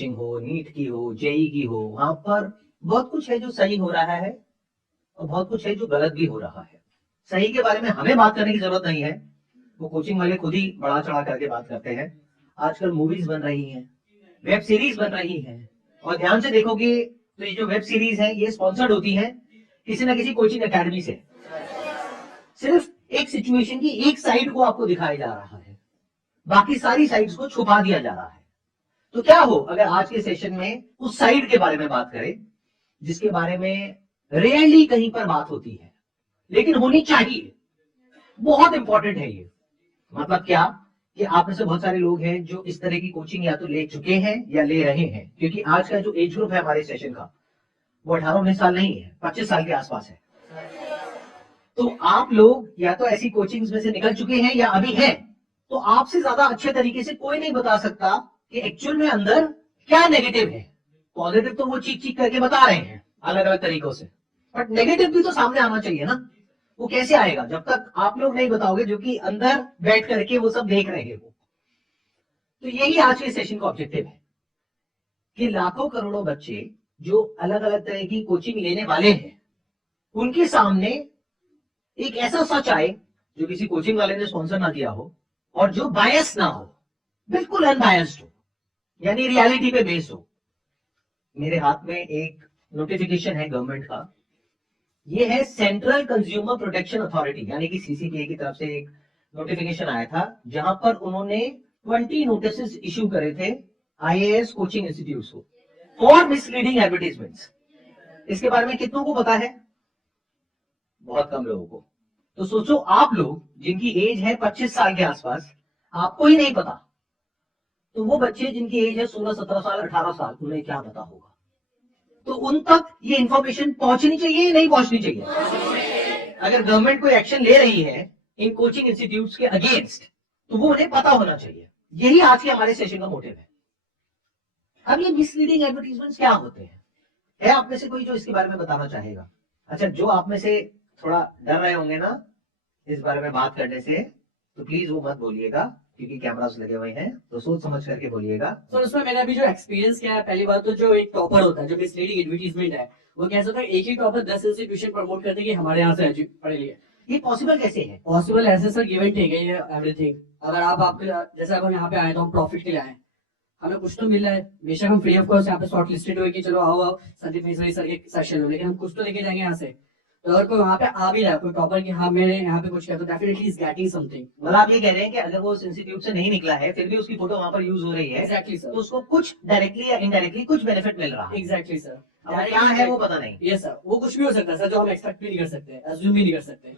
Coaching हो, NEET की हो, जेई की हो, वहां पर बहुत कुछ है जो सही हो रहा है और बहुत कुछ है जो गलत भी हो रहा है। सही के बारे में हमें बात करने की जरूरत नहीं है, वो कोचिंग वाले खुद ही बढ़ा चढ़ा करके बात करते हैं। आजकल मूवीज बन रही हैं, वेब सीरीज बन रही हैं, और ध्यान से देखोगे तो ये जो वेब सीरीज है ये स्पॉन्सर्ड होती है किसी ना किसी कोचिंग एकेडमी से। सिर्फ एक सिचुएशन की एक साइड को आपको दिखाया जा रहा है, बाकी सारी साइड्स को छुपा दिया जा रहा है। तो क्या हो अगर आज के सेशन में उस साइड के बारे में बात करें जिसके बारे में रेयरली कहीं पर बात होती है लेकिन होनी चाहिए, बहुत इंपॉर्टेंट है ये। मतलब क्या कि आप में से बहुत सारे लोग हैं जो इस तरह की कोचिंग या तो ले चुके हैं या ले रहे हैं, क्योंकि आज का जो एज ग्रुप है हमारे सेशन का वो 18-19 साल नहीं है, 25 साल के आसपास है। तो आप लोग या तो ऐसी कोचिंग्स में से निकल चुके हैं या अभी हैं, तो आपसे ज्यादा अच्छे तरीके से कोई नहीं बता सकता कि एक्चुअल में अंदर क्या नेगेटिव है। पॉजिटिव तो वो चीख चीख करके बता रहे हैं अलग अलग तरीकों से, बट नेगेटिव भी तो सामने आना चाहिए ना। वो कैसे आएगा जब तक आप लोग नहीं बताओगे जो कि अंदर बैठ करके वो सब देख रहे हैं वो। तो यही आज के सेशन का ऑब्जेक्टिव है कि लाखों करोड़ों बच्चे जो अलग अलग तरह की कोचिंग लेने वाले हैं उनके सामने एक ऐसा सच आए जो किसी कोचिंग वाले ने स्पॉन्सर ना किया हो और जो बायस ना हो, बिल्कुल अनबायस्ड हो, यानी रियलिटी पे बेस्ड हो। मेरे हाथ में एक नोटिफिकेशन है गवर्नमेंट का, ये है सेंट्रल कंज्यूमर प्रोटेक्शन अथॉरिटी यानी कि सीसीपीए की तरफ से एक नोटिफिकेशन आया था जहां पर उन्होंने 20 नोटिस इश्यू करे थे आईएएस कोचिंग इंस्टीट्यूट को फॉर मिसलीडिंग एडवर्टीजमेंट्स। इसके बारे में कितनों को पता है? बहुत कम लोगों को। तो सोचो आप लोग जिनकी एज है 25 साल के आसपास, आपको ही नहीं पता, तो वो बच्चे जिनकी एज है 16-17 साल 18 साल उन्हें क्या पता होगा। तो उन तक ये इंफॉर्मेशन पहुंचनी चाहिए या नहीं पहुंचनी चाहिए? अगर गवर्नमेंट कोई एक्शन ले रही है इन कोचिंग इंस्टीट्यूट्स के अगेंस्ट तो वो उन्हें पता होना चाहिए। यही आज के हमारे सेशन का मोटिव है। अब ये मिसलीडिंग एडवर्टीजमेंट्स क्या होते हैं? है आप में से कोई जो इसके बारे में बताना चाहेगा? अच्छा, जो आप में से थोड़ा डर रहे होंगे ना इस बारे में बात करने से, तो प्लीज वो मत बोलिएगा क्योंकि कैमरास लगे हुए हैं, तो सोच समझ करके बोलिएगा। तो उसमें मैंने अभी जो एक्सपीरियंस किया है, पहली बात तो जो एक टॉपर होता है जो मिसलीडिंग एडवर्टीजमेंट है, वो कैसे होता है एक ही टॉपर 10 इंस्टीट्यूशन प्रमोट करते हैं कि हमारे यहाँ से पढ़े लिए। ये पॉसिबल कैसे है? पॉसिबल ऐसे सर, गिव एंड टेक है ये एवरीथिंग। अगर आप आपके जैसे अब हम यहाँ पे आए तो हम प्रॉफिट के लिए आए, हमें कुछ तो मिल रहा है, बेशक हम फ्री ऑफ कॉस्ट यहाँ पे शॉर्ट लिस्टेड हुए कि चलो आओ संदीप मिश्रा सर के सेशन हो, लेकिन हम कुछ तो लेके जाएंगे यहाँ से। तो अगर कोई वहाँ पे आ भी रहा है कोई टॉपर कि हाँ मैंने यहाँ पे कुछ किया, तो डेफिनेटली इज गेटिंग समथिंग। मतलब आप ये कह रहे हैं कि अगर वो उस इंस्टीट्यूट से नहीं निकला है फिर भी उसकी फोटो वहां पर यूज हो रही है, एग्जैक्टली सर, तो उसको कुछ डायरेक्टली या इनडायरेक्टली कुछ बेनिफिट मिल रहा है। एग्जैक्टली सर, क्या है वो पता नहीं। यस सर, वो कुछ भी हो सकता है सर जो हम एक्सपेक्ट भी नहीं कर सकते, एज्यूम भी नहीं कर सकते।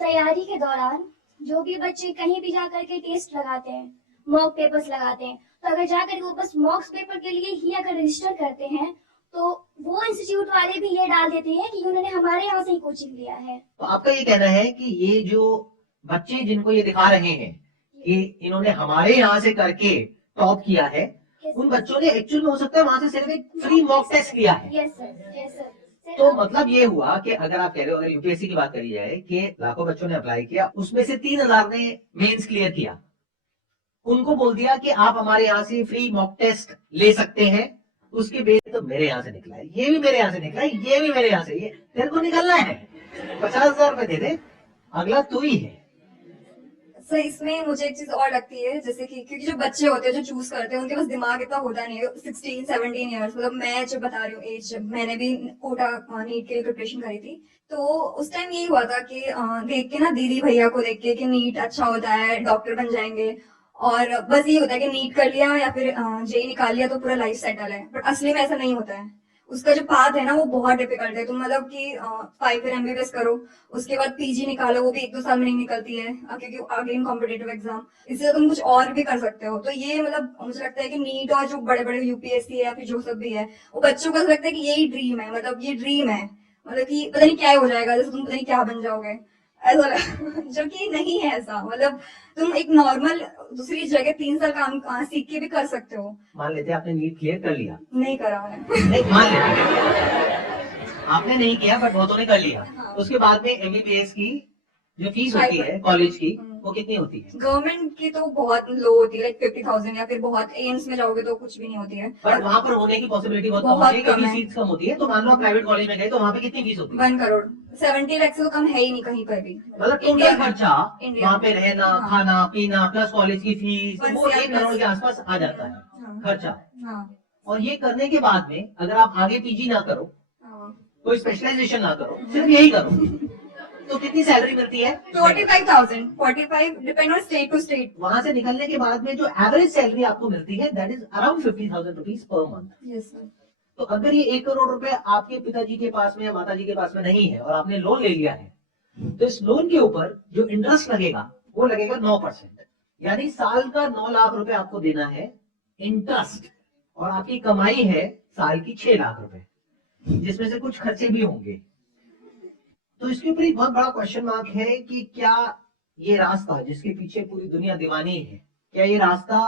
तैयारी के दौरान जो भी बच्चे कहीं भी जाकर के टेस्ट लगाते हैं, मॉक पेपर्स लगाते हैं, तो अगर जाकर वो बस मॉक पेपर के लिए ही अगर रजिस्टर करते हैं तो वो इंस्टीट्यूट वाले भी ये डाल देते हैं कि उन्होंने हमारे यहाँ से ही कोचिंग लिया है। तो आपका ये कहना है कि ये जो बच्चे जिनको ये दिखा रहे हैं कि इन्होंने हमारे यहाँ से करके टॉप किया है, उन बच्चों ने एक्चुअल में हो सकता है वहां से सिर्फ एक फ्री मॉक टेस्ट लिया है। Yes sir, yes sir. तो मतलब ये हुआ कि अगर आप कह रहे हो अगर यूपीएससी की बात करी जाए कि लाखों बच्चों ने अप्लाई किया, उसमें से 3000 ने मेंस क्लियर किया, उनको बोल दिया कि आप हमारे यहाँ से फ्री मॉक टेस्ट ले सकते हैं, उसके बेस तो मेरे यहाँ से निकला है, ये भी मेरे यहाँ से निकला है, ये भी मेरे यहाँ से, ये तेरे को निकलना है 50,000 रुपए दे दे, अगला तू ही है। सर इसमें मुझे एक चीज और लगती है, जैसे कि क्योंकि जो बच्चे होते हैं जो चूज करते हैं उनके पास दिमाग इतना होता नहीं है। 16-17 ईयर्स, मतलब मैं जो बता रही हूँ एज, जब मैंने भी कोटा नीट के लिए प्रिपरेशन करी थी तो उस टाइम यही हुआ था कि देख के ना दीदी भैया को देख के कि नीट अच्छा होता है, डॉक्टर बन जाएंगे, और बस ये होता है कि नीट कर लिया या फिर जेई निकाल लिया तो पूरा लाइफ सेटल है। बट असली में ऐसा नहीं होता है, उसका जो पाथ है ना वो बहुत डिफिकल्ट है। तुम मतलब कि 5 ईयर एमबीबीएस करो, उसके बाद पीजी निकालो, वो भी 1-2 साल में नहीं निकलती है क्योंकि अगेन कॉम्पिटेटिव एग्जाम, इससे तुम कुछ और भी कर सकते हो। तो ये मतलब मुझे लगता है कि नीट और जो बड़े बड़े यूपीएससी है या फिर जो सब भी है, वो बच्चों को ऐसा लगता है कि यही ड्रीम है, मतलब ये ड्रीम है, मतलब कि पता नहीं क्या हो जाएगा, जैसे तुम पता नहीं क्या बन जाओगे ऐसा जो कि नहीं है ऐसा। मतलब तुम एक नॉर्मल दूसरी जगह 3 साल काम सीख के भी कर सकते हो। मान लेते आपने नीट क्लियर कर लिया, नहीं करा मैंने। नहीं मान लेते आपने नहीं किया बट बहुतों ने कर लिया, उसके बाद में एमबीबीएस की जो फीस होती है कॉलेज की वो कितनी होती है? गवर्नमेंट की तो बहुत लो होती है, लाइक 50,000, या फिर बहुत एम्स में जाओगे तो कुछ भी नहीं होती है। पर वहाँ पर होने की पॉसिबिलिटी बहुत कम बहुत होती है क्योंकि कम है। सीट्स कम होती है। तो मान लो प्राइवेट कॉलेज में गए तो वहाँ पे कितनी फीस होती है? 1 करोड़ 70 लाख से तो कम है ही नहीं कहीं पर भी। मतलब इंडिया टोटल में। खर्चा इंडिया वहाँ में। पे रहना, हाँ। खाना पीना प्लस कॉलेज की फीस, 1 वो CR 1 करोड़ के आसपास आ जाता है हाँ। खर्चा। हाँ। और ये करने के बाद में अगर आप आगे पीजी ना करो, हाँ। कोई स्पेशलाइजेशन ना करो, सिर्फ यही करो, तो कितनी सैलरी मिलती है? 45,000, 45 depend on state to state. वहां से निकलने के बाद में जो एवरेज सैलरी आपको मिलती है that is around 50,000 rupees per month. Yes sir. तो अगर ये 1 करोड़ रुपए आपके पिताजी के पास में या माताजी के पास में नहीं है और आपने लोन ले लिया है, तो इस लोन के ऊपर जो इंटरेस्ट लगेगा वो लगेगा 9%। यानी साल का 9 लाख रुपए आपको देना है इंटरेस्ट, और आपकी कमाई है साल की 6 लाख रुपए, जिसमें से कुछ खर्चे भी होंगे। तो इसके ऊपर एक बहुत बड़ा क्वेश्चन मार्क है कि क्या ये रास्ता जिसके पीछे पूरी दुनिया दीवानी है, क्या ये रास्ता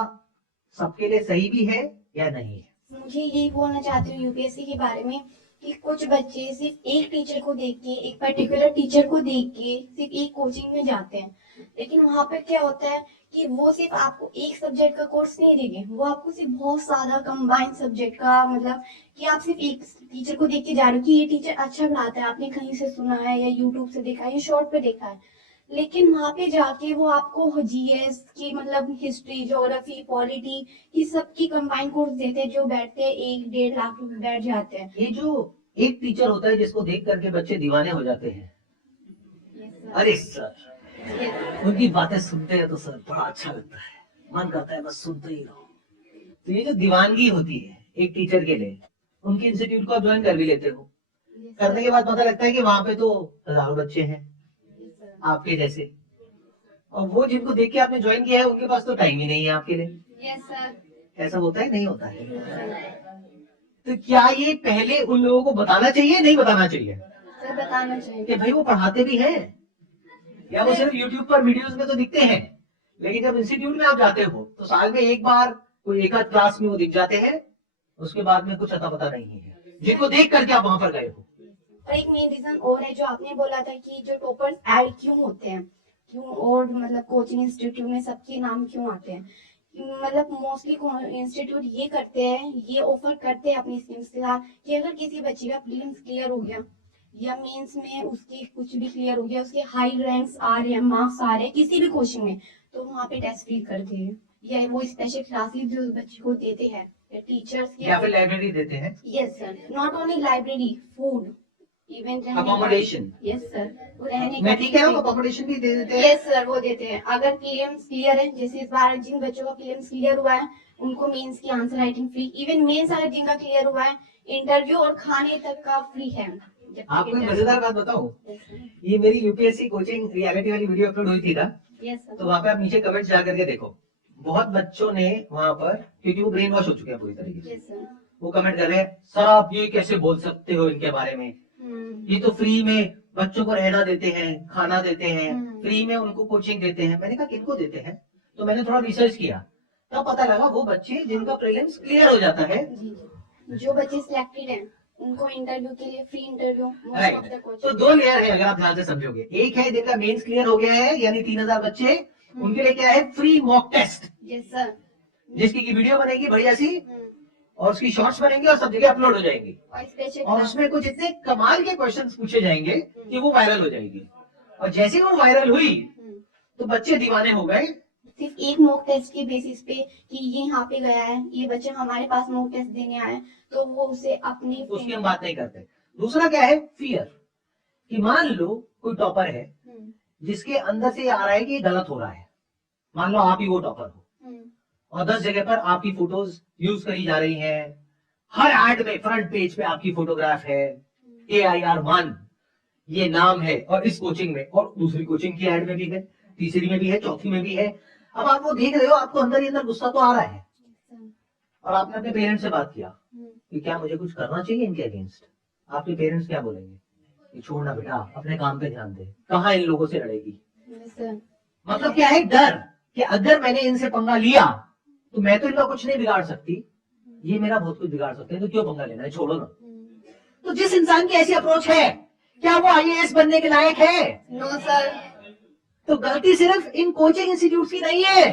सबके लिए सही भी है या नहीं है? मुझे यही बोलना चाहती हूँ यूपीएससी के बारे में कि कुछ बच्चे सिर्फ एक टीचर को देख के, एक पर्टिकुलर टीचर को देख के सिर्फ एक कोचिंग में जाते हैं, लेकिन वहाँ पे क्या होता है कि वो सिर्फ आपको एक सब्जेक्ट का कोर्स नहीं देंगे, वो आपको सिर्फ बहुत सारा कंबाइंड सब्जेक्ट का, मतलब कि आप सिर्फ एक टीचर को देख के जा रहे हो कि ये टीचर अच्छा पढ़ाता है, आपने कहीं से सुना है या यूट्यूब से देखा है या शॉर्ट पे देखा है, लेकिन वहाँ पे जाके वो आपको जीएस की, मतलब हिस्ट्री, ज्योग्राफी, पॉलिटी, ये सब की कंबाइन कोर्स देते हैं, जो बैठते हैं 1-1.5 लाख रुपए बैठ जाते हैं। ये जो एक टीचर होता है जिसको देख करके बच्चे दीवाने हो जाते हैं, Yes, sir. अरे सर Yes. उनकी बातें सुनते हैं तो सर बड़ा अच्छा लगता है, मन करता है बस सुनते ही रहो। तो ये जो दीवानगी होती है एक टीचर के लिए, उनके इंस्टीट्यूट को आप ज्वाइन कर भी लेते हो, Yes, करने sir. के बाद पता लगता है कि वहां पे तो हजारों बच्चे हैं Yes, sir. आपके जैसे, और वो जिनको देख के आपने ज्वाइन किया है उनके पास तो टाइम ही नहीं है आपके लिए। Yes, sir. ऐसा होता है नहीं होता है? तो क्या ये पहले उन लोगों को बताना चाहिए नहीं बताना चाहिए सर बताना चाहिए। कि भाई वो पढ़ाते भी हैं, या वो सिर्फ यूट्यूब पर वीडियोस में तो दिखते हैं, लेकिन जब इंस्टीट्यूट में आप जाते हो तो साल में एक बार कोई एक आध क्लास में वो दिख जाते हैं, उसके बाद में कुछ अता पता नहीं है जिनको देख करके आप वहां पर गए हो। और एक मेन रीजन और है जो आपने बोला था कि जो टॉपर्स ऐड क्यों होते हैं, क्यों, और मतलब कोचिंग इंस्टीट्यूट में सबके नाम क्यों आते हैं, मतलब मोस्टली इंस्टीट्यूट ये करते हैं, ये ऑफर करते हैं अपनी स्कीम्स के साथ कि अगर किसी बच्चे का प्रीलिम्स क्लियर हो गया या मेंस में उसकी कुछ भी क्लियर हो गया, उसके हाई रैंक्स आ रहे हैं, मार्क्स आ रहे हैं किसी भी कोचिंग में, तो वहाँ पे टेस्ट फ्री करते हैं, या वो स्पेशल क्लासेस जो बच्चे को देते हैं टीचर्स या फिर लाइब्रेरी देते हैं, yes sir, not only library, food, even accommodation. Yes sir, वो रहने मैं ठीक है, अकोमोडेशन भी दे देते हैं। यस सर, वो देते हैं। अगर प्रीलिम्स क्लियर है, जैसे इस बार जिन बच्चों का प्रीलिम्स क्लियर हुआ है उनको मेंस की answer writing free, even mains अगर जिनका क्लियर हुआ है इंटरव्यू और खाने तक का फ्री है। आपको एक मजेदार बात बताऊं, ये मेरी यूपीएससी कोचिंग रियलिटी वाली वीडियो अपलोड हुई थी ना, यस तो सर, वहां पे आप नीचे कमेंट्स जा करके देखो, बहुत बच्चों ने वहां पर, क्योंकि वो ब्रेन वॉश हो चुके हैं पूरी तरीके से, यस सर, वो कमेंट कर रहे हैं सर आप ये कैसे बोल सकते हो इनके बारे में, ये तो फ्री में बच्चों को रहना देते हैं, खाना देते हैं, फ्री में उनको कोचिंग देते हैं। मैंने कहा किनको देते हैं, तो मैंने थोड़ा रिसर्च किया, तब पता लगा वो बच्चे जिनका प्रीलिम्स क्लियर हो जाता है। जी जी, जो बच्चे सिलेक्टेड हैं उनको इंटरव्यू के लिए free interview most of the right, तो कोचिंग। 2 लेयर है अगर आप ध्यान से समझोगे। एक है जिनका मेंस क्लियर हो गया है, यानी 3000 बच्चे, उनके लिए क्या है, free mock test, yes sir, जिसकी की वीडियो बनेगी बढ़िया सी और उसकी शॉर्ट्स बनेंगी और सब जगह अपलोड हो जाएंगी, और स्पेशल और उसमें कुछ इतने कमाल के क्वेश्चंस पूछे जाएंगे कि वो वायरल हो जाएगी, और जैसे ही वो वायरल हुई तो बच्चे दीवाने हो गए। सिर्फ एक मॉक टेस्ट के बेसिस पे कि ये यहाँ पे गया है, ये बच्चा हमारे पास मॉक टेस्ट देने आया है, तो वो उसे अपनी उसकी हम बात नहीं करते। दूसरा क्या है, फियर, कि मान लो कोई टॉपर है जिसके अंदर से ये आ रहा है कि ये गलत हो रहा है, मान लो आप ही वो टॉपर हो और 10 जगह पर आपकी फोटोज यूज करी जा रही हैं, हर एड में फ्रंट पेज पे आपकी फोटोग्राफ है, AIR1 ये नाम है, और इस कोचिंग में, और दूसरी कोचिंग की एड में भी है, तीसरी में भी है, चौथी में भी है। अब आप वो देख रहे हो, आपको अंदर ही अंदर गुस्सा तो आ रहा है, और आपने अपने पेरेंट्स से बात किया कि क्या मुझे कुछ करना चाहिए इनके अगेंस्ट, आपके पेरेंट्स क्या बोलेंगे कि छोड़ना बेटा, अपने काम पे ध्यान दे, कहाँ इन लोगों से लड़ेगी। मतलब क्या है, डर कि अगर मैंने इनसे पंगा लिया तो मैं तो इनका कुछ नहीं बिगाड़ सकती, ये मेरा बहुत कुछ बिगाड़ सकते हैं, तो क्यों पंगा लेना है, छोड़ो ना। तो जिस इंसान की ऐसी अप्रोच है, क्या वो IAS बनने के लायक है? नो सर, तो गलती सिर्फ इन कोचिंग इंस्टीट्यूट की नहीं है,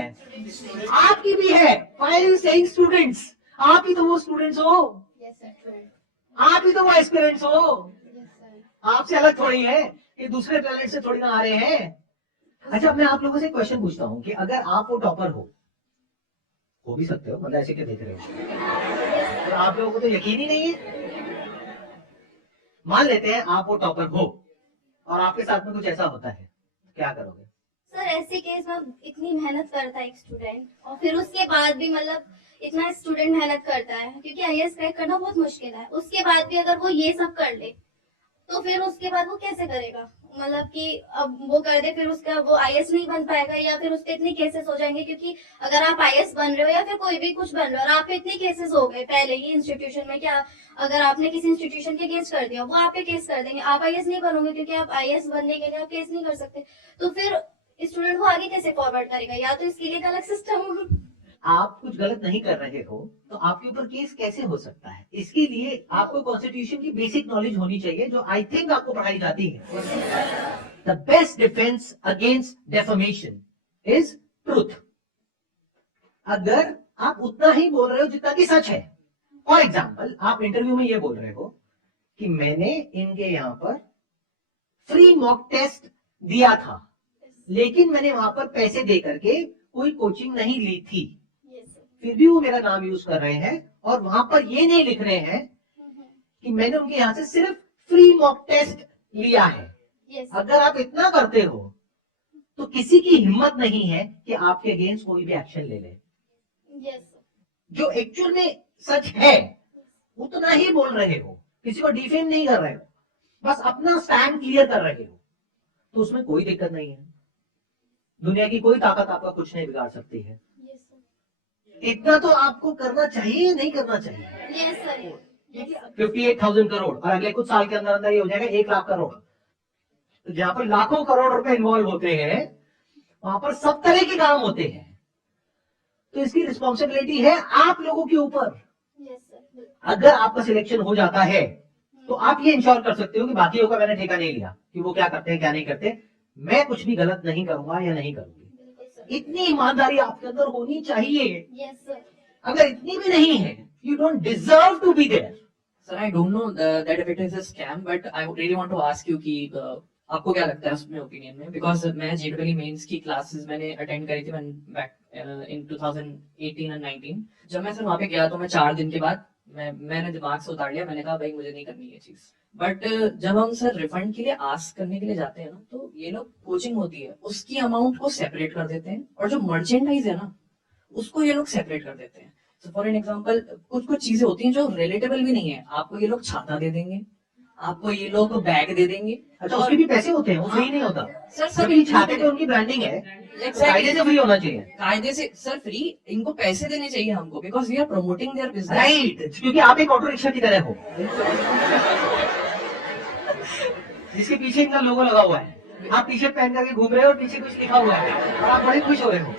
आपकी भी है। Why are you saying students? आप ही तो वो स्टूडेंट्स हो, Yes, sir. True. आप ही तो वो एस्पिरेंट्स हो। Yes, sir. आपसे अलग थोड़ी है, ये दूसरे टैलेंट से थोड़ी ना आ रहे हैं। अच्छा, मैं आप लोगों से क्वेश्चन पूछता हूँ कि अगर आप वो टॉपर हो भी सकते हो, मतलब ऐसे क्या देख रहे हो, और आप लोगों को तो यकीन ही नहीं है। मान लेते हैं आप वो टॉपर हो और आपके साथ में कुछ ऐसा होता है, क्या करोगे? सर ऐसे केस में इतनी मेहनत करता है एक स्टूडेंट और फिर उसके बाद भी मतलब इतना स्टूडेंट मेहनत करता है क्योंकि आईएएस क्रैक करना बहुत मुश्किल है, उसके बाद भी अगर वो ये सब कर ले तो फिर उसके बाद वो कैसे करेगा? मतलब कि अब वो कर दे फिर उसका वो आईएएस नहीं बन पाएगा या फिर उसके इतने केसेस हो जाएंगे, क्योंकि अगर आप आईएएस बन रहे हो या फिर कोई भी कुछ बन रहे हो और आप पे इतने केसेस हो गए पहले ही इंस्टीट्यूशन में, क्या अगर आपने किसी इंस्टीट्यूशन के केस कर दिया वो आप पे केस कर देंगे, आप आईएएस नहीं बनोगे क्योंकि आप आईएएस बनने के लिए आप केस नहीं कर सकते, तो फिर स्टूडेंट को आगे कैसे फॉरवर्ड करेगा? या तो इसके लिए एक अलग सिस्टम। आप कुछ गलत नहीं कर रहे हो तो आपके ऊपर केस कैसे हो सकता है? इसके लिए आपको कॉन्स्टिट्यूशन की बेसिक नॉलेज होनी चाहिए, जो आई थिंक आपको पढ़ाई जाती है। The best defence against defamation is truth. अगर आप उतना ही बोल रहे हो जितना कि सच है, फॉर एग्जाम्पल आप इंटरव्यू में ये बोल रहे हो कि मैंने इनके यहां पर फ्री मॉक टेस्ट दिया था, लेकिन मैंने वहां पर पैसे दे करके कोई कोचिंग नहीं ली थी, फिर भी वो मेरा नाम यूज कर रहे हैं और वहां पर ये नहीं लिख रहे हैं कि मैंने उनके यहां से सिर्फ फ्री मॉक टेस्ट लिया है। अगर आप इतना करते हो तो किसी की हिम्मत नहीं है कि आपके अगेंस्ट कोई भी एक्शन ले ले। जो एक्चुअल में सच है उतना ही बोल रहे हो, किसी को डिफेम नहीं कर रहे हो, बस अपना स्टैंड क्लियर कर रहे हो, तो उसमें कोई दिक्कत नहीं है। दुनिया की कोई ताकत आपका कुछ नहीं बिगाड़ सकती है। इतना तो आपको करना चाहिए या नहीं करना चाहिए? 58,000 करोड़ और अगले कुछ साल के अंदर अंदर ये हो जाएगा 1 लाख करोड़। तो जहां पर लाखों करोड़ रुपए इन्वॉल्व होते हैं वहां पर सब तरह के काम होते हैं, तो इसकी रिस्पॉन्सिबिलिटी है आप लोगों के ऊपर। अगर आपका सिलेक्शन हो जाता है तो आप ये इंश्योर कर सकते हो कि बाकियों का मैंने ठेका नहीं लिया कि वो क्या करते हैं क्या नहीं करते, मैं कुछ भी गलत नहीं करूंगा या नहीं करूंगी। इतनी ईमानदारी आपके अंदर होनी चाहिए। अगर इतनी भी नहीं है, you don't deserve to be there. Sir, I don't know that if it is a scam, but I really want to ask you कि आपको क्या लगता है उसमें ओपिनियन में, बिकॉज मैं JEE मेंस की क्लासेस मैंने अटेंड करी थी बैक इन 2018 और 19। जब मैं सर वहाँ पे गया तो मैं 4 दिन के बाद मैंने दिमाग से उतार लिया, मैंने कहा भाई मुझे नहीं करनी ये चीज। बट जब हम सर रिफंड के लिए आस्क करने के लिए जाते हैं ना, तो ये लोग कोचिंग होती है उसकी अमाउंट को सेपरेट कर देते हैं और जो मर्चेंडाइज है ना उसको ये लोग सेपरेट कर देते हैं। So फॉर एन एग्जाम्पल कुछ चीजें होती हैं जो रिलेटेबल भी नहीं है, आपको ये लोग छाता दे देंगे, आपको ये लोग बैग दे देंगे। अच्छा, उसके भी पैसे होते हैं, वो फ्री नहीं होता सर सभी छाते पे उनकी ब्रांडिंग है, कायदे से फ्री होना चाहिए। कायदे से सर फ्री, इनको पैसे देने चाहिए हमको, because we are promoting their business. Right, क्योंकि आप एक ऑटो रिक्शा की तरह हो जिसके पीछे इनका लोगो लगा हुआ है, आप टी शर्ट पहन करके घूम रहे हो और पीछे कुछ लिखा हुआ है और आप बड़े खुश हो रहे हो।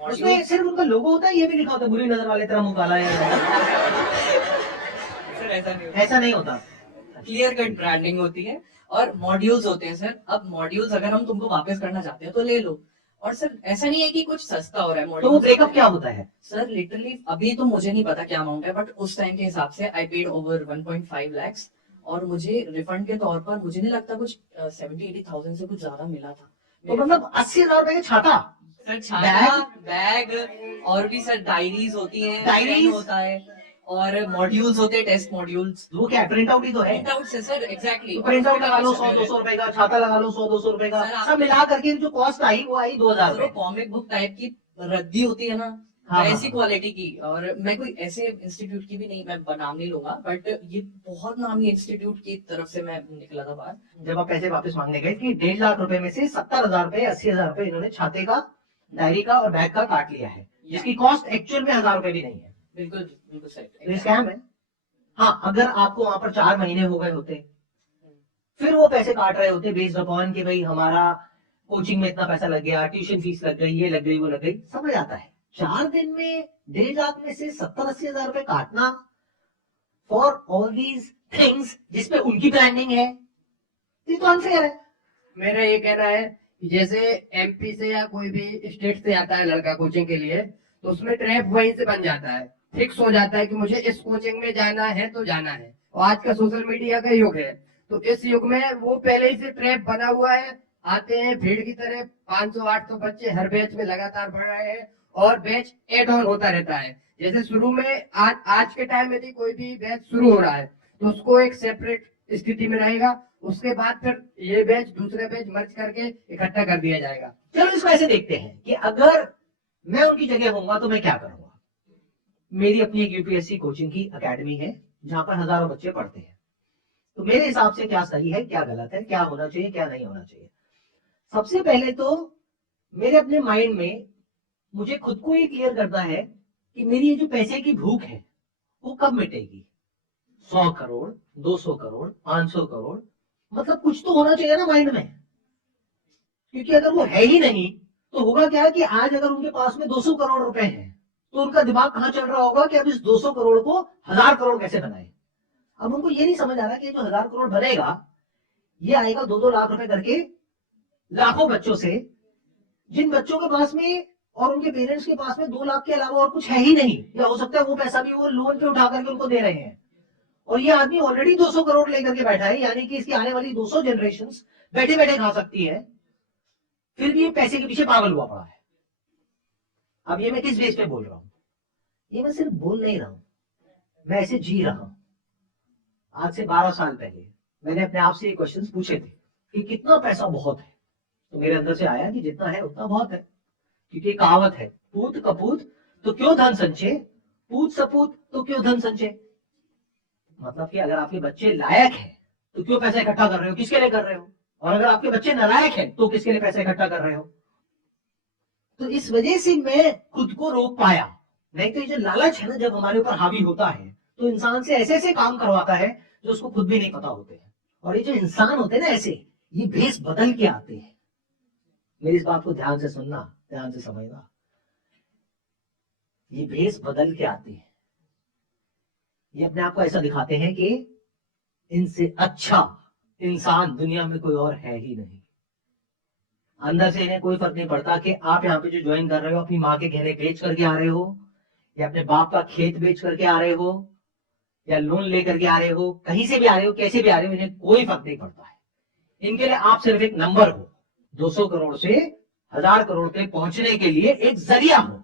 उसमें सिर्फ उनका लोगो होता है, ये भी लिखा होता है बुरी नजर वाले तेरा मुंह काला है। सर ऐसा नहीं होता, क्लियर कट ब्रांडिंग होती है और मॉड्यूल्स होते हैं सर। अब मॉड्यूल्स अगर हम तुमको वापस करना चाहते हैं तो ले लो, और सर ऐसा नहीं है कि कुछ सस्ता हो रहा है तो वो मॉड्यूल। ब्रेकअप क्या होता है? सर लिटरली अभी तो मुझे नहीं पता क्या अमाउंट है, बट उस टाइम के हिसाब से आई पेड ओवर 1.5 lakhs और मुझे रिफंड के तौर पर मुझे नहीं लगता कुछ 70-80,000 से कुछ ज्यादा मिला था। तो मतलब 80,000 रुपए का छाता, सर छाता, बैग और भी सर डायरीज होती हैं, डायरीज पेन होता है और मॉड्यूल्स होते हैं, टेस्ट मॉड्यूल्स। वो क्या प्रिंट आउट ही तो है। प्रिंट आउट से सर एग्जैक्टली प्रिंट आउट लगा लो 100-200 रुपए का, छाता लगा लो 100-200 रुपए का, सब मिला करके जो कॉस्ट आई वो आई 2,000 वो रुपए। कॉमिक बुक टाइप की रद्दी होती है ना, हाँ, ऐसी हाँ। क्वालिटी की। और मैं कोई ऐसे इंस्टीट्यूट की भी नहीं, मैं नाम नहीं लूंगा, बट ये बहुत नामी इंस्टीट्यूट की तरफ से मैं निकला था बाहर। जब आप पैसे वापस मांगने गए कि 1.5 लाख रुपए में से 70,000 रुपए 80,000 रुपए इन्होंने छाते का, डायरी का और बैग का काट लिया है, जिसकी कॉस्ट एक्चुअल में 1,000 रुपए भी नहीं है। बिल्कुल बिल्कुल तो ये सही। स्कैम है। हाँ, अगर आपको वहां पर 4 महीने हो गए होते, फिर वो पैसे काट रहे होते बेस्ड अपॉन कि भाई हमारा कोचिंग में इतना पैसा लग गया, ट्यूशन फीस लग गई, ये लग गई वो लग गई, समझ आता है। 4 दिन में 1.5 लाख में से 70-80 हजार रुपए काटना फॉर ऑल दीज थिंग्स जिसपे उनकी ब्रांडिंग है, ये तो अनफेयर है। मेरा ये कहना है कि जैसे एमपी से या कोई भी स्टेट से आता है लड़का कोचिंग के लिए, तो उसमें ट्रैप वहीं से बन जाता है, फिक्स हो जाता है कि मुझे इस कोचिंग में जाना है तो जाना है। और आज का सोशल मीडिया का युग है, तो इस युग में वो पहले ही से ट्रैप बना हुआ है। आते हैं भीड़ की तरह, 500-800 बच्चे हर बैच में लगातार बढ़ रहे हैं और बैच एड ऑन होता रहता है। जैसे शुरू में आज के टाइम में यदि कोई भी बैच शुरू हो रहा है तो उसको एक सेपरेट स्थिति में रहेगा, उसके बाद फिर ये बैच दूसरे बैच मर्ज करके इकट्ठा कर दिया जाएगा। चलो इसको ऐसे देखते हैं कि अगर मैं उनकी जगह होऊंगा तो मैं क्या करूंगा। मेरी अपनी एक यूपीएससी कोचिंग की एकेडमी है जहां पर हजारों बच्चे पढ़ते हैं, तो मेरे हिसाब से क्या सही है, क्या गलत है, क्या होना चाहिए, क्या नहीं होना चाहिए। सबसे पहले तो मेरे अपने माइंड में मुझे खुद को ये क्लियर करना है कि मेरी ये जो पैसे की भूख है वो कब मिटेगी। 100 करोड़, 200 करोड़, 500 करोड़, मतलब कुछ तो होना चाहिए ना माइंड में। क्योंकि अगर वो है ही नहीं तो होगा क्या कि आज अगर उनके पास में 200 करोड़ रुपए हैं तो उनका दिमाग कहां चल रहा होगा कि अब इस 200 करोड़ को 1000 करोड़ कैसे बनाए। अब उनको ये नहीं समझ आ रहा कि जो 1000 करोड़ बनेगा ये आएगा 2-2 लाख रुपए करके लाखों बच्चों से, जिन बच्चों के पास में और उनके पेरेंट्स के पास में 2 लाख के अलावा और कुछ है ही नहीं, या हो सकता है वो पैसा भी वो लोन पे उठा करके उनको दे रहे हैं। और ये आदमी ऑलरेडी 200 करोड़ लेकर के बैठा है, यानी कि इसकी आने वाली 200 जनरेशन बैठे बैठे खा सकती है, फिर भी ये पैसे के पीछे पागल हुआ पड़ा है। अब ये मैं किस बेस पे बोल रहा हूं, ये मैं सिर्फ बोल नहीं रहा हूं, मैं ऐसे जी रहा हूं। आज से 12 साल पहले मैंने अपने आप से ये क्वेश्चंस पूछे थे कि कितना पैसा बहुत है, तो मेरे अंदर से आया कि जितना है उतना बहुत है। क्योंकि कहावत है, पूत कपूत तो क्यों धन संचय, पूत सपूत तो क्यों धन संचय। मतलब कि अगर आपके बच्चे लायक हैं तो क्यों पैसा इकट्ठा कर रहे हो, किसके लिए कर रहे हो, और अगर आपके बच्चे नालायक हैं तो किसके लिए पैसा इकट्ठा कर रहे हो। तो इस वजह से मैं खुद को रोक पाया। नहीं तो ये जो लालच है ना, जब हमारे ऊपर हावी होता है तो इंसान से ऐसे ऐसे काम करवाता है जो उसको खुद भी नहीं पता होते हैं। और ये जो इंसान होते हैं ना ऐसे, ये भेष बदल के आते हैं। मेरी इस बात को ध्यान से सुनना, ध्यान से समझना, ये भेष बदल के आते हैं। ये अपने आप को ऐसा दिखाते हैं कि इनसे अच्छा इंसान दुनिया में कोई और है ही नहीं। अंदर से इन्हें कोई फर्क नहीं पड़ता कि आप यहाँ पे जो ज्वाइन कर रहे हो अपनी माँ के गहने बेच करके आ रहे हो, या अपने बाप का खेत बेच करके आ रहे हो, या लोन लेकर के आ रहे हो, कहीं से भी आ रहे हो, कैसे भी आ रहे हो, इन्हें कोई फर्क नहीं पड़ता है। इनके लिए आप सिर्फ एक नंबर हो, 200 करोड़ से 1000 करोड़ पे पहुंचने के लिए एक जरिया हो।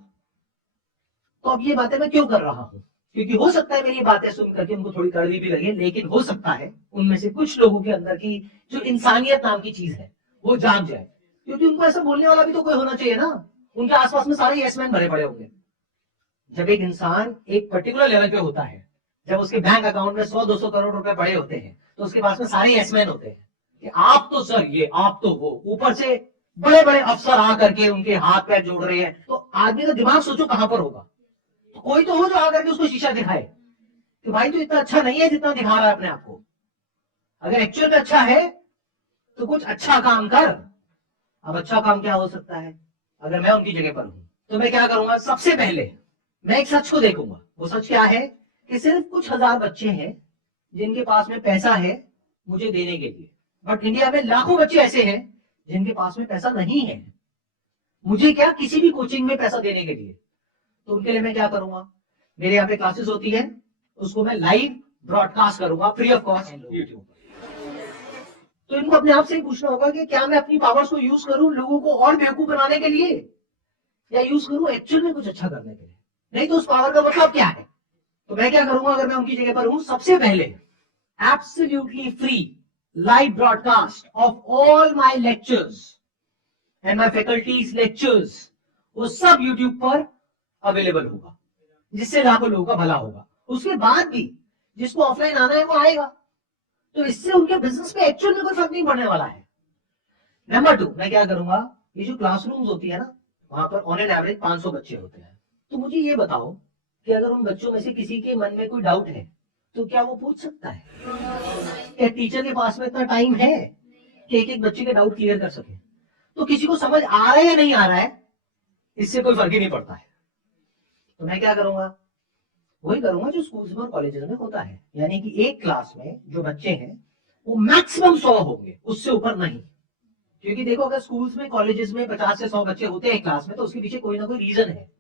तो अब ये बातें मैं क्यों कर रहा हूं, क्योंकि हो सकता है मेरी बातें सुन करके उनको थोड़ी कड़वी भी लगे, लेकिन हो सकता है उनमें से कुछ लोगों के अंदर की जो इंसानियत नाम की चीज है वो जाग जाए। क्योंकि उनको ऐसा बोलने वाला भी तो कोई होना चाहिए ना, उनके आसपास में सारे यस-मैन भरे पड़े होंगे। जब एक इंसान एक पर्टिकुलर लेवल पे होता है, जब उसके बैंक अकाउंट में 100-200 करोड़ रुपए पड़े होते हैं, तो उसके पास में सारे यस-मैन होते हैं कि आप तो सर ये, आप तो वो, ऊपर से बड़े बड़े अफसर आकर के उनके हाथ पैर जोड़ रहे हैं। तो आदमी का दिमाग सोचो कहां पर होगा। तो कोई तो हो जो आकर के उसको शीशा दिखाए कि भाई तो इतना अच्छा नहीं है जितना दिखा रहा है अपने आप को, अगर एक्चुअल में अच्छा है तो कुछ अच्छा काम कर। अब अच्छा काम क्या हो सकता है, अगर मैं उनकी जगह पर हूं तो मैं क्या करूंगा, सबसे पहले मैं एक सच को देखूंगा। वो सच क्या है कि सिर्फ कुछ हजार बच्चे हैं जिनके पास में पैसा है मुझे देने के लिए, बट इंडिया में लाखों बच्चे ऐसे हैं जिनके पास में पैसा नहीं है मुझे क्या किसी भी कोचिंग में पैसा देने के लिए। तो उनके लिए मैं क्या करूंगा, मेरे यहाँ पे क्लासेस होती है, उसको मैं लाइव ब्रॉडकास्ट करूंगा फ्री ऑफ कॉस्ट यूट्यूब। तो इनको अपने आप से ही पूछना होगा कि क्या मैं अपनी पावर्स को यूज करूं लोगों को और बेवकूफ बनाने के लिए, या यूज करूं एक्चुअल में कुछ अच्छा करने के लिए। नहीं तो उस पावर का मतलब क्या है। तो मैं क्या करूंगा अगर मैं उनकी जगह पर हूं, सबसे पहले absolutely free live broadcast of all my lectures and my faculties lectures, वो सब यूट्यूब पर अवेलेबल होगा, जिससे लाखों लोगों का भला होगा। उसके बाद भी जिसको ऑफलाइन आना है वो आएगा, तो इससे उनके बिजनेस पे एक्चुअल में कोई फर्क नहीं पड़ने वाला है। नंबर 2, मैं क्या करूंगा, ये जो क्लासरूम्स होती है ना, वहां पर ऑन एन एवरेज 500 बच्चे होते हैं। तो मुझे ये बताओ कि अगर उन बच्चों में से किसी के मन में कोई डाउट है तो क्या वो पूछ सकता है? क्या टीचर के पास में इतना टाइम है कि एक एक बच्चे के डाउट क्लियर कर सके? तो किसी को समझ आ रहा है या नहीं आ रहा है, इससे कोई फर्क ही नहीं पड़ता है। तो मैं क्या करूंगा, वही करूंगा जो स्कूल्स में और कॉलेजेस में होता है, यानी कि एक क्लास में जो बच्चे हैं वो मैक्सिमम 100 होंगे, उससे ऊपर नहीं। क्योंकि देखो अगर स्कूल्स में कॉलेजेस में 50 से 100 बच्चे होते हैं क्लास में तो उसके पीछे कोई ना कोई रीजन है।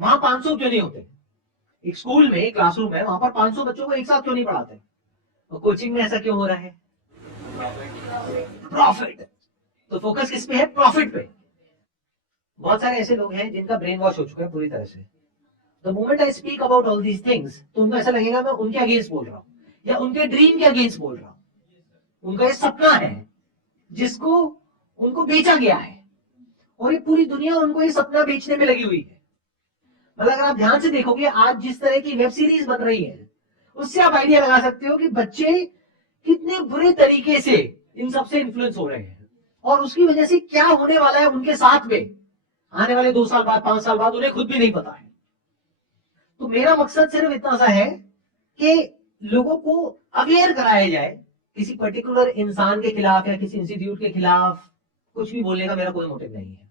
वहां 500 क्यों नहीं होते? एक स्कूल में एक क्लासरूम है, वहां पर 500 बच्चों को एक साथ क्यों नहीं पढ़ाते? तो कोचिंग में ऐसा क्यों हो रहा है? प्रॉफिट। तो फोकस किस पे है? प्रॉफिट पे। बहुत सारे ऐसे लोग हैं जिनका ब्रेन वॉश हो चुका है पूरी तरह से। The moment I speak about all these things तो उनको ऐसा लगेगा मैं उनके अगेंस्ट बोल रहा हूं या उनके ड्रीम के अगेंस्ट बोल रहा हूं। उनका ये सपना है जिसको उनको बेचा गया है और ये पूरी दुनिया उनको ये सपना बेचने में लगी हुई है। मतलब अगर आप ध्यान से देखोगे आज जिस तरह की वेब सीरीज बन रही है उससे आप आइडिया लगा सकते हो कि बच्चे कितने बुरे तरीके से इन सबसे इन्फ्लुएंस हो रहे हैं और उसकी वजह से क्या होने वाला है उनके साथ में आने वाले 2 साल बाद 5 साल बाद उन्हें खुद भी नहीं पता है। तो मेरा मकसद सिर्फ इतना सा है कि लोगों को अवेयर कराया जाए। किसी पर्टिकुलर इंसान के खिलाफ या किसी इंस्टीट्यूट के खिलाफ कुछ भी बोलने का मेरा कोई मोटिव नहीं है।